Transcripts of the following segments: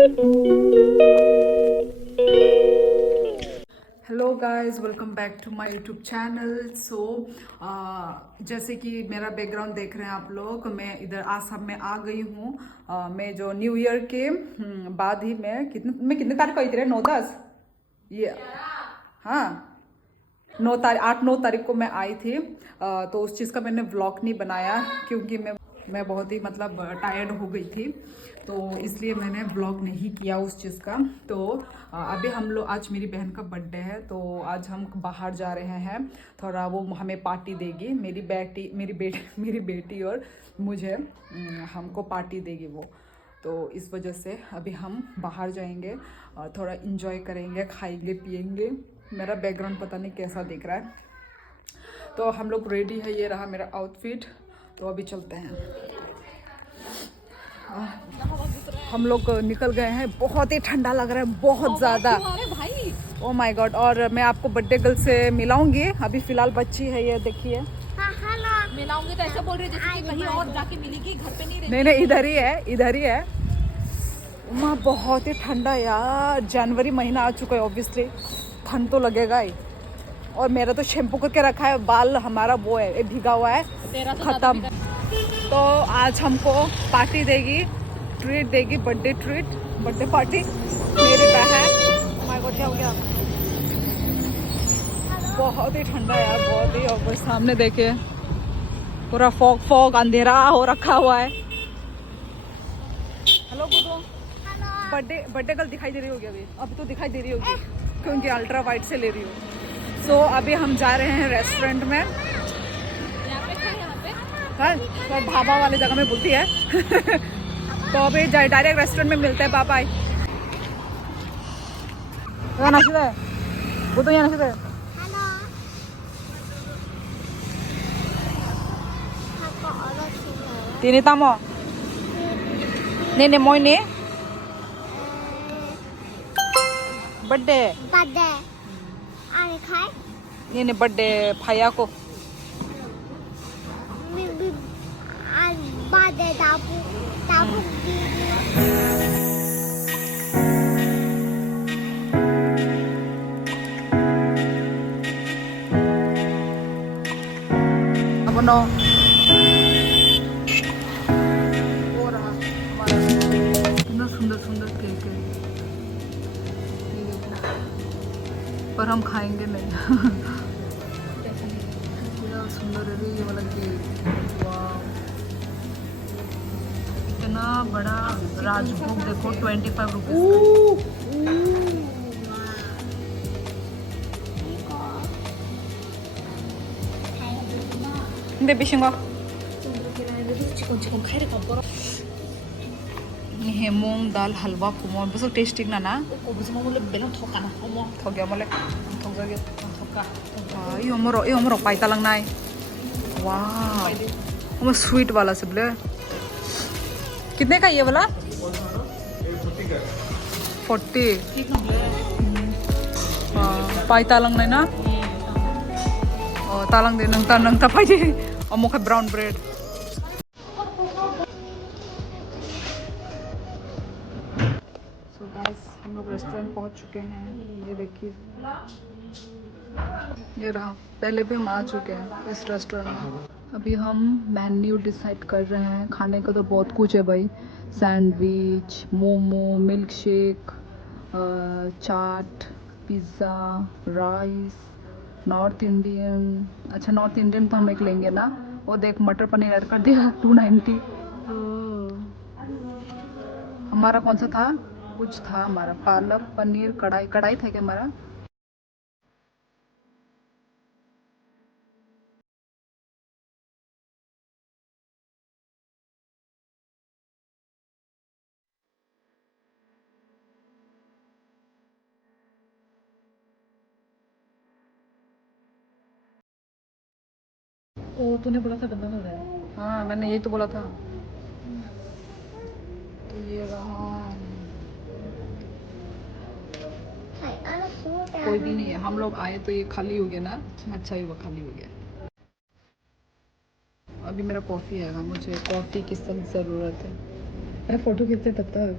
Hello guys, welcome back to my YouTube channel. So जैसे कि मेरा बैकग्राउंड देख रहे हैं आप लोग, मैं इधर आसाम में आ गई हूँ। मैं जो न्यू ईयर के बाद ही मैं कितने तारीख को आई थी रे? 9-10 ये, हाँ, 8-9 तारीख को मैं आई थी। तो उस चीज़ का मैंने व्लॉग नहीं बनाया क्योंकि मैं बहुत ही मतलब टायर्ड हो गई थी, तो इसलिए मैंने व्लॉग नहीं किया उस चीज़ का। तो अभी हम लोग, आज मेरी बहन का बर्थडे है, तो आज हम बाहर जा रहे हैं। थोड़ा वो हमें पार्टी देगी, मेरी बेटी और मुझे, हमको पार्टी देगी वो। तो इस वजह से अभी हम बाहर जाएंगे और थोड़ा इंजॉय करेंगे, खाएंगे पिएंगे। मेरा बैकग्राउंड पता नहीं कैसा दिख रहा है। तो हम लोग रेडी है, ये रहा मेरा आउटफिट। तो अभी चलते हैं। हम लोग निकल गए हैं। बहुत ही ठंडा लग रहा है, बहुत ज़्यादा। Oh my God. और मैं आपको बर्थडे गर्ल से मिलाऊंगी। अभी फिलहाल बच्ची है, ये देखिए। मिलाऊंगी तो ऐसे बोल रही है जैसे कि कहीं और जाके मिलेगी, घर पे नहीं नहीं, इधर ही है, इधर ही है। वहाँ बहुत ही ठंडा यार। जनवरी महीना आ चुका है, ऑब्वियसली ठंड तो लगेगा ही। और मेरा तो शैम्पू करके रखा है, बाल हमारा वो है, भीगा हुआ है, खत्म। तो आज हमको पार्टी देगी, ट्रीट देगी, बर्थडे ट्रीट, बर्थडे पार्टी मेरी बहन। माय गॉड, क्या हो गया? बहुत ही ठंडा है यार, बहुत ही। और सामने देखिए पूरा फॉग अंधेरा हो रखा हुआ है। हेलो गुड्डू, बर्थडे कल दिखाई दे रही होगी अभी तो दिखाई दे रही होगी क्योंकि अल्ट्रा वाइड से ले रही हूँ। सो अभी हम जा रहे हैं रेस्टोरेंट में। हाँ, तो ढाबा वाले जगह में बोलती है। तो अभी डायरेक्ट रेस्टोरेंट में मिलते हैं। बाय। यहाँ नाशिद है वो, तो यहाँ नाशिद है। Tini tamo. Nene moy ne. Birthday. Ai khai? Nene birthday phaya ko. Ai birthday tabu Apa no? इतना सुंदर सुंदर केक है, ये देखो। पर हम खाएंगे नहीं। क्या सुंदर है ये वाला केक, वाह। इतना बड़ा राजभोग देखो, 25 रुपीज। बेबी सिंह हे मूंग दाल हलवा कुमोर बस टेस्टिंग ना ना थोक गया मोले थोक गया ये हमरो पाइता लंगनाय वाह। हम स्वीट वाला से बोले कितने का ये वाला? 40। पाइता लंगनाय ना तालंग दे नंगता पाइजे अमुक है ब्राउन ब्रेड। सो गाइस, हम लोग रेस्टोरेंट पहुंच चुके हैं। ये देखिए, ये रहा। पहले भी हम आ चुके हैं इस रेस्टोरेंट में। अभी हम मेन्यू डिसाइड कर रहे हैं। खाने का तो बहुत कुछ है भाई, सैंडविच, मोमो, मिल्क शेक, चाट, पिज़्ज़ा, राइस, नॉर्थ इंडियन। अच्छा, नॉर्थ इंडियन तो हम एक लेंगे ना। वो देख, मटर पनीर ऐड कर दिया 290। हमारा कौन सा था? कुछ था हमारा, पालक पनीर कढ़ाई था क्या हमारा? ओ, तूने बोला था गंदा लग रहा है। हाँ, मैंने यही तो बोला था। तो ये रहा। कोई भी नहीं है, हम लोग आए तो ये खाली हो गया ना। अच्छा ही हुआ खाली हो गया। अभी मेरा कॉफ़ी आएगा, मुझे कॉफ़ी की सख्त ज़रूरत है। मैं फ़ोटो खींचते तब तक।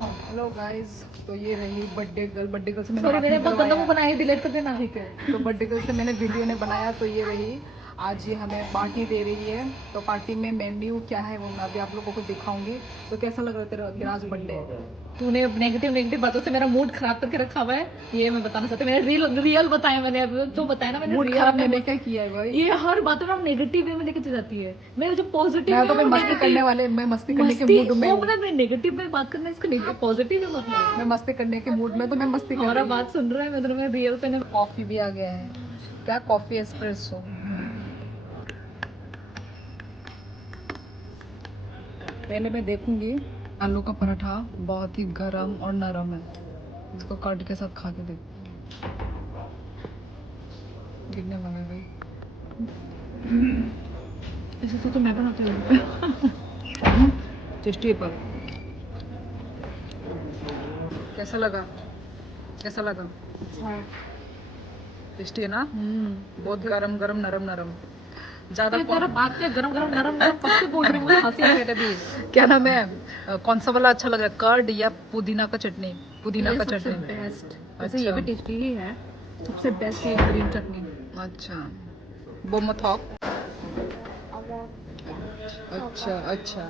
हेलो गाइस, तो ये रही बर्थडे गर्ल से मैंने सॉरी बात मैंने नहीं बहुत गंदा करवाया। मुंह बनाया, डिलीट कर देना। ठीक है। तो बर्थडे गर्ल से मैंने वीडियो नहीं बनाया, तो ये रही आज ये हमें पार्टी दे रही है। तो पार्टी में मेन्यू क्या है वो मैं अभी आप लोगों को दिखाऊंगी। तो कैसा लग रहा है तेरा आज बर्थडे? तूने नेगेटिव नेगेटिव बातों से मेरा मूड खराब करके रखा हुआ है, ये मैं बताना चाहती हूँ। मैंने रियल बताया, मैंने अभी जो बताया ना, मैंने मूड रियल खराब में मैंने क्या किया है भाई? ये हर बात में नेगेटिव वे में लेके चली जाती है। मेरे जो पॉजिटिव मैं है तो भाई वो मस्ती negative- करने वाले, मैं मस्ती करने के मस्ती मूड में वो हूँ। मतलब नेगेटिव में बात करना, इसका पॉजिटिव में मतलब मैं मस्ती करने के मूड में, तो मैं मस्ती कर हमारा रही हूँ। बात सुन रहा है, मैं तुम्हें रियल पे कॉफी भी आ गया है। क्या कॉफी एस्प्रेसो। पहले मैं देखूंगी। आलू का पराठा बहुत ही गरम और नरम है। इसको कर्ड के साथ खा के देख। गिरने लगा भाई। ऐसे तो मैं बनाती हूँ। टेस्टी पर कैसा लगा? कैसा लगा? टेस्टी है ना? बहुत गरम गरम नरम नरम। ज्यादा तेरा बात क्या गरम गरम नरम नरम कब से बोल रही हूँ, मुझे हंसी आ रही है अभी। क्या नाम है? कौन सा वाला अच्छा लग रहा है, कर्ड या पुदीना का चटनी? पुदीना का सबसे चटनी बेस्ट, अच्छा। वैसे ये भी टेस्टी ही है। सबसे बेस्ट ये ग्रीन चटनी। अच्छा बोमथॉक। अच्छा अच्छा।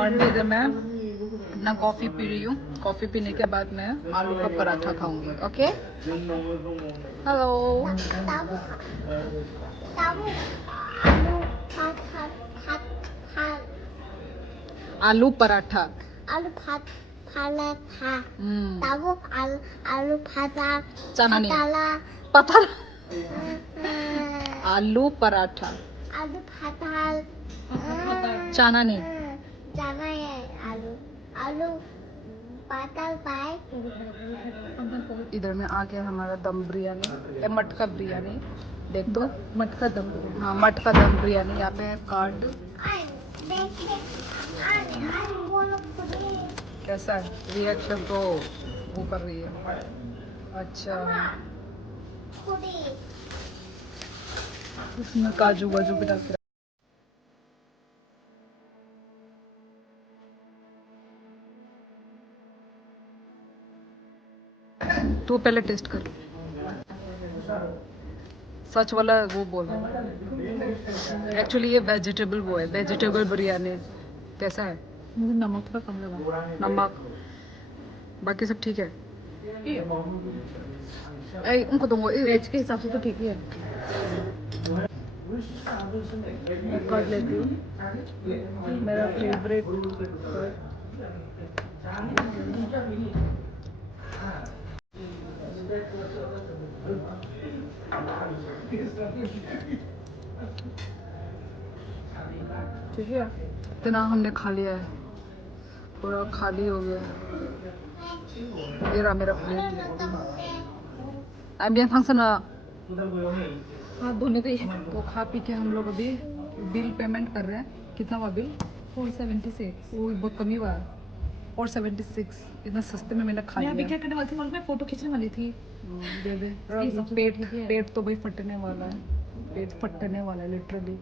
और भी इधर मैं अपना कॉफ़ी पी रही हूँ। कॉफ़ी पीने के बाद मैं आलू का पराठा खाऊंगी। Okay hello. ताबू आलू पराठा। आलू पराठा हम्म ताबू आलू पराठा चना नहीं पताला पता। आलू पराठा आलू पराठा चना नहीं। जाना है आलू आलू पताल पाए इधर में आ गया हमारा दम बिरयानी, मटका बिरयानी। देख तो मटका दम। हाँ मटका दम बिरयानी। यहाँ पे कार्ड कैसा है? रिएक्शन तो वो कर रही है। अच्छा इसमें काजू वाजू भी डाल के। तू पहले टेस्ट कर। सच वाला वो बोल। एक्चुअली ये वेजिटेबल वो है, वेजिटेबल बिरयानी। कैसा है? मुझे नमक थोड़ा कम लगा। नमक बाकी सब ठीक है? ऐ उनको दूंगा। वेज के हिसाब से तो ठीक ही है। कर लेती हूँ मेरा फेवरेट। ठीक है इतना हमने खा लिया है, पूरा खाली हो गया। ये रहा मेरा प्लेट। अभी फंक्शन हाथ धोने के तो खा पी के हम लोग अभी बिल पेमेंट कर रहे हैं। कितना हुआ बिल? 476। वो बहुत कमी हुआ। 476 इतना सस्ते में मैंने खा मैं अभी लिया। क्या करने वाली थी, मॉल में फोटो खींचने वाली थी। दे दे। पेट पेट तो भाई फटने वाला है, पेट फटने वाला है लिटरली।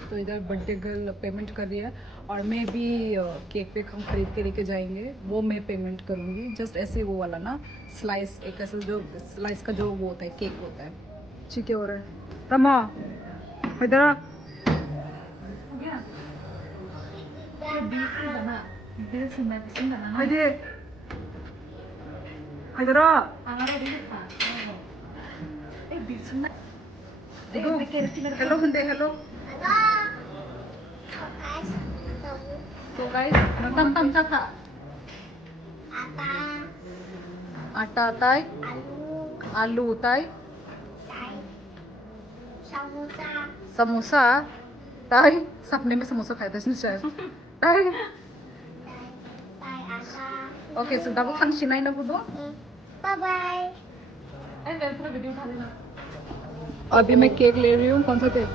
तो इधर बर्थडे गर्ल पेमेंट कर रही है और मैं भी केक वेक हम खरीद के लेके जाएंगे, वो मैं पेमेंट करूँगी। जस्ट ऐसे वो वाला ना स्लाइस, एक ऐसा जो स्लाइस का जो वो होता है केक होता है। ठीक है हो रहा है। रमा इधर आ। इधर आ। हेलो बंदे हेलो। तो गाइस तम तम सा खा। आटा आता है, आलू होता है, समोसा ताई। सपने में समोसा खाया था इसने शायद ताई। ओके सुधा को खान सिनाई ना बुदो। बाय बाय पूरा वीडियो उठा लेना। अभी मैं केक ले रही हूँ। कौन सा केक?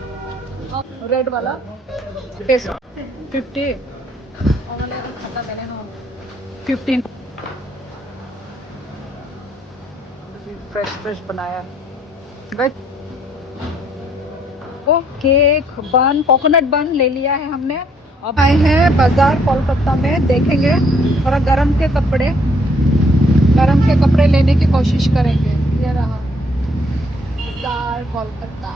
रेड वाला टेस्ट 50 15 फ्रेश फ्रेश बनाया। वो केक बन कोकोनट बन ले लिया है हमने अब आए हैं बाजार कोलकाता में, देखेंगे थोड़ा गरम के कपड़े लेने की कोशिश करेंगे। ये रहा बाजार कोलकाता।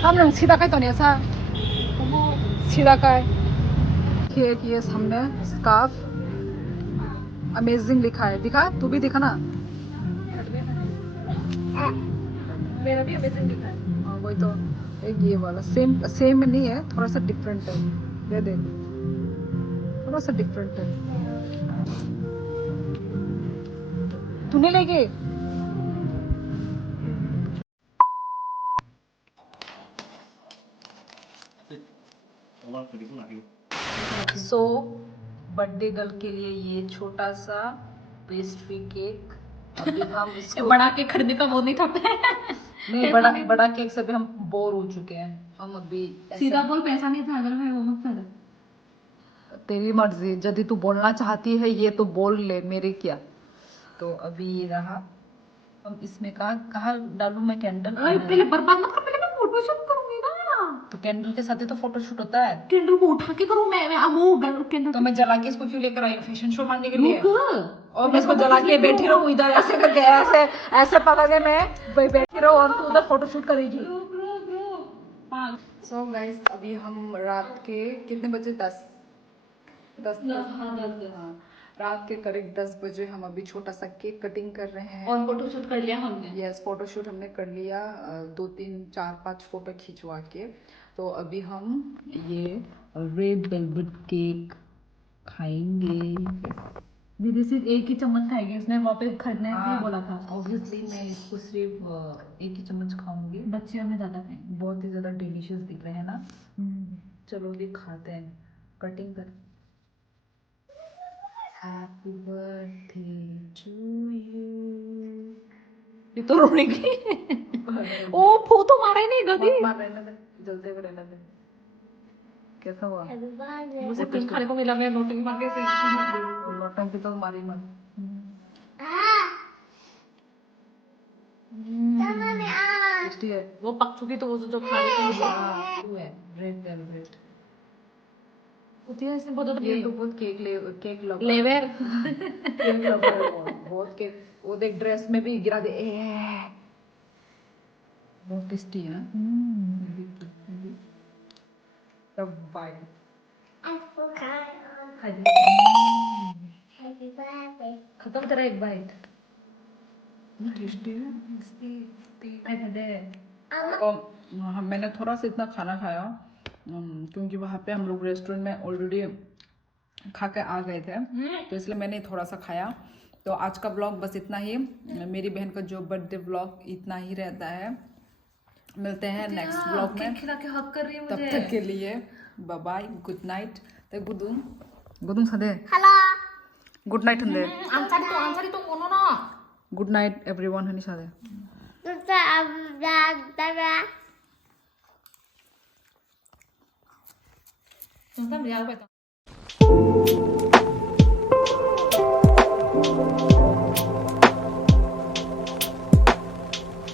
हम लोग सीधा का तो नहीं ऐसा सीधा का है। ये हमने स्कार्फ अमेजिंग लिखा है, दिखा तू भी दिखा ना। मेरा भी अमेजिंग लिखा है। हाँ वही तो, एक ये वाला सेम नहीं है, थोड़ा सा डिफरेंट है। ये देख थोड़ा सा डिफरेंट है। तूने लेके सो बर्थडे गर्ल के लिए ये छोटा सा पेस्ट्री केक। अभी हम इसको बड़ा के खरीदने का वो नहीं था। नहीं, बड़ा केक से भी हम बोर हो चुके हैं। हम अभी सीधा बोल, पैसा नहीं था अगर मैं वो मत कर। तेरी मर्जी, यदि तू बोलना चाहती है ये तो बोल ले, मेरे क्या। तो अभी ये रहा। अब इसमें कहाँ डालूं मैं कैंडल? पहले बर्बाद मत कर, पहले मैं फोटो शूट करूंगी ना। तो कैंडल के साथ ही तो फोटो शूट होता है। कैंडल को उठा के करूं मैं वो कैंडल तो मैं जला के इसको क्यों लेकर आई? फैशन शो मारने के लिए? रुक। और मैं इसको जला के बैठी रहूं इधर ऐसे करके, ऐसे पकड़ के मैं बैठी रहूं और तू उधर फोटो शूट करेगी। सो गाइस अभी हम रात के कितने बजे? 10 हाँ, रात के करीब 10 बजे हम अभी छोटा सा केक कटिंग कर रहे हैं। और फोटो शूट कर लिया हमने। यस, फोटो शूट हमने कर लिया, 2 3 4 5 फोटो खिंचवा के। तो अभी हम ये रेड वेलवेट केक खाएंगे। दीदी सिर्फ एक ही चम्मच खाएगी, उसने वहाँ पे खरीदने के लिए बोला था। ऑब्वियसली मैं इसको सिर्फ एक ही चम्मच खाऊंगी। बच्चे हमें ज्यादा खाएंगे। बहुत ही ज्यादा डिलीशियस दिख रहे हैं ना। चलो अभी खाते हैं, कटिंग कर। Happy birthday to you. ये तो रोने की। ओ फू तो मारा ही नहीं गधी। मार रहने दे, जलते हुए रहने दे। कैसा हुआ? मुझे पिंक खाने को मिला, मैं नोटिंग मार के लौटन की तो मारी मत। टेस्टी है। वो पक चुकी तो वो जो खा रही थी तू है रेड वेलवेट। होती है, इसने बहुत ये तो बहुत केक लवर लेवर। केक लवर है बहुत केक। वो देख ड्रेस में भी गिरा दे। बहुत टेस्टी है। तब बाय। खत्म तेरा एक बाइट। टेस्टी है। है तो मैंने थोड़ा सा इतना खाना खाया, क्योंकि वहाँ पे हम लोग रेस्टोरेंट में ऑलरेडी खा के आ गए थे, तो इसलिए मैंने थोड़ा सा खाया। तो आज का ब्लॉग बस इतना ही। मेरी बहन का जो बर्थडे ब्लॉग इतना ही रहता है। मिलते हैं नेक्स्ट ब्लॉग में। खिला के हक कर रही है तब मुझे। तक के लिए बाय बाय, गुड नाइट। तो गुदुम सदे Hello. गुड नाइट हंदे। आंसर तो कोनो ना। गुड नाइट एवरीवन हनी सादे। तुम यार बता।